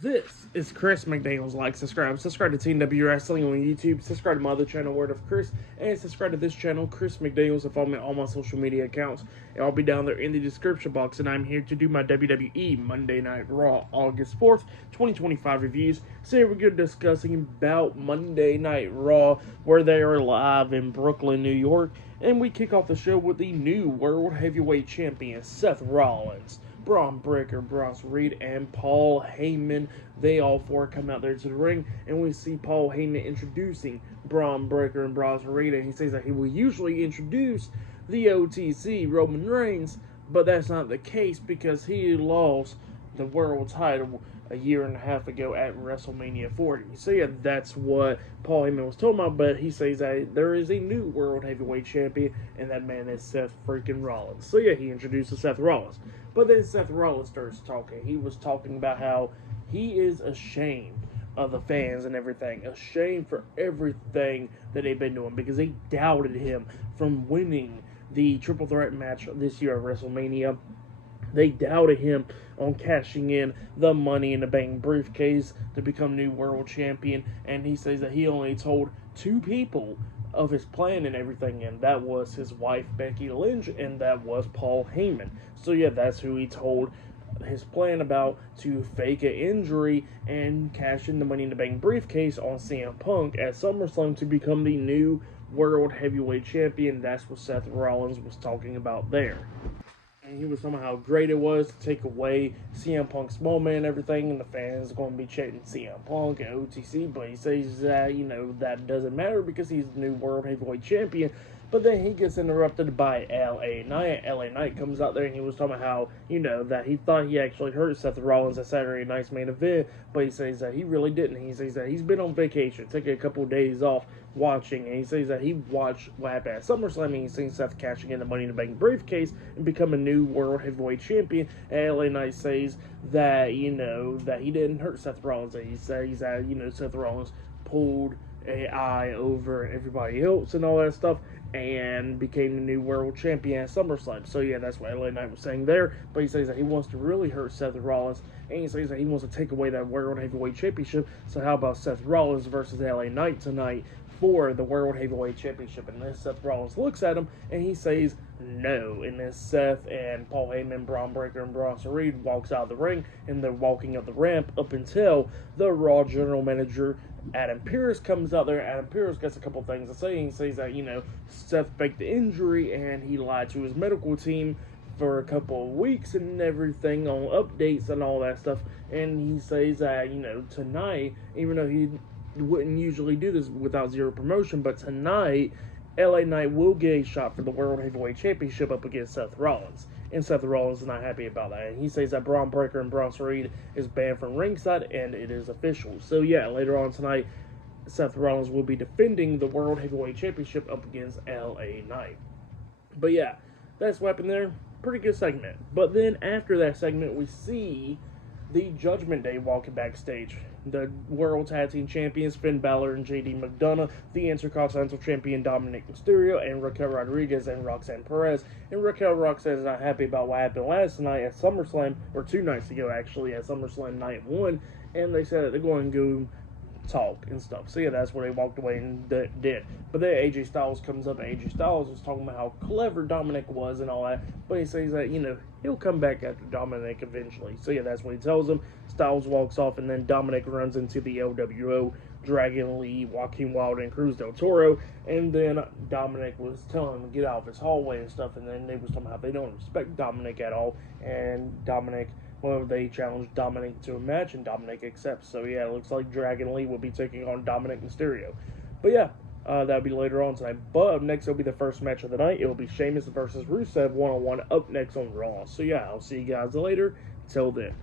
This is Chris McDaniels. Like, subscribe to TNW Wrestling on YouTube, subscribe to my other channel, Word of Chris, and subscribe to this channel, Chris McDaniels, and follow me on all my social media accounts. I'll be down there in the description box, and I'm here to do my WWE Monday Night Raw August 4th, 2025 reviews. So here we're going to be discussing about Monday Night Raw, where they are live in Brooklyn, New York, and we kick off the show with the new World Heavyweight Champion, Seth Rollins, Bron Breakker, Bronson, and Paul Heyman. They all four come out there to the ring, and we see Paul Heyman introducing Bron Breakker and Bronson, and he says that he will usually introduce the OTC, Roman Reigns, but that's not the case because he lost the world title a year and a half ago at WrestleMania 40. So yeah, that's what Paul Heyman was talking about, but he says that there is a new World Heavyweight Champion, and that man is Seth freaking Rollins. So yeah, he introduces Seth Rollins. But then Seth Rollins starts talking. He was talking about how he is ashamed of the fans and everything, ashamed for everything that they've been doing because they doubted him from winning the triple threat match this year at WrestleMania. They doubted him on cashing in the Money in the Bank briefcase to become new world champion, and he says that he only told two people of his plan and everything, and that was his wife Becky Lynch, and that was Paul Heyman. So yeah, that's who he told his plan about, to fake an injury and cash in the Money in the Bank briefcase on CM Punk at SummerSlam to become the new World Heavyweight Champion. That's what Seth Rollins was talking about there. And he was talking about how great it was to take away CM Punk's moment and everything, and the fans are going to be chanting CM Punk and OTC, but he says that, that doesn't matter because he's the new World Heavyweight Champion. But then he gets interrupted by LA Knight. LA Knight comes out there and he was talking about how, that he thought he actually hurt Seth Rollins at Saturday Night's main event, but he says that he really didn't. He says that he's been on vacation, taking a couple of days off watching, and he says that he watched what happened at SummerSlam, and he's seen Seth cashing in the Money in the Bank briefcase and become a new World Heavyweight Champion. And LA Knight says that, that he didn't hurt Seth Rollins. And he says that, Seth Rollins pulled an eye over everybody else and all that stuff, and became the new world champion at SummerSlam. So yeah, that's what LA Knight was saying there. But he says that he wants to really hurt Seth Rollins, and he says that he wants to take away that World Heavyweight Championship. So how about Seth Rollins versus LA Knight tonight for the World Heavyweight Championship? And then Seth Rollins looks at him and he says no. And then Seth and Paul Heyman, Bron Breakker, and Bronson walks out of the ring, and they're walking up the ramp up until the Raw general manager Adam Pearce comes out there. Adam Pearce gets a couple things to say. He says that, Seth faked the injury and he lied to his medical team for a couple of weeks and everything on updates and all that stuff. And he says that, tonight, even though he wouldn't usually do this without zero promotion, but tonight, LA Knight will get a shot for the World Heavyweight Championship up against Seth Rollins. And Seth Rollins is not happy about that. And he says that Bron Breakker and Bronson is banned from ringside, and it is official. So yeah, later on tonight, Seth Rollins will be defending the World Heavyweight Championship up against LA Knight. But yeah, that's what happened there. Pretty good segment. But then after that segment, we see the Judgment Day walking backstage. The World Tag Team Champions Finn Balor and JD McDonough, the Intercontinental Champion Dominic Mysterio, and Raquel Rodriguez and Roxanne Perez. And Roxanne is not happy about what happened last night at SummerSlam, or 2 nights ago actually, at SummerSlam Night 1, and they said that they're going to go talk and stuff. So yeah, that's where they walked away and did. But then AJ Styles comes up, and AJ Styles was talking about how clever Dominic was and all that, but he says that, he'll come back after Dominic eventually. So yeah, that's what he tells him. Styles walks off, and then Dominic runs into the LWO, Dragon Lee, Joaquin Wilde, and Cruz del Toro, and then Dominic was telling him to get out of his hallway and stuff, and then they was talking about how they don't respect Dominic at all, and they challenged Dominic to a match, and Dominic accepts. So yeah, it looks like Dragon Lee will be taking on Dominic Mysterio. But yeah, that'll be later on tonight. But up next will be the first match of the night. It will be Sheamus versus Rusev 1-on-1 up next on Raw. So yeah, I'll see you guys later. Till then.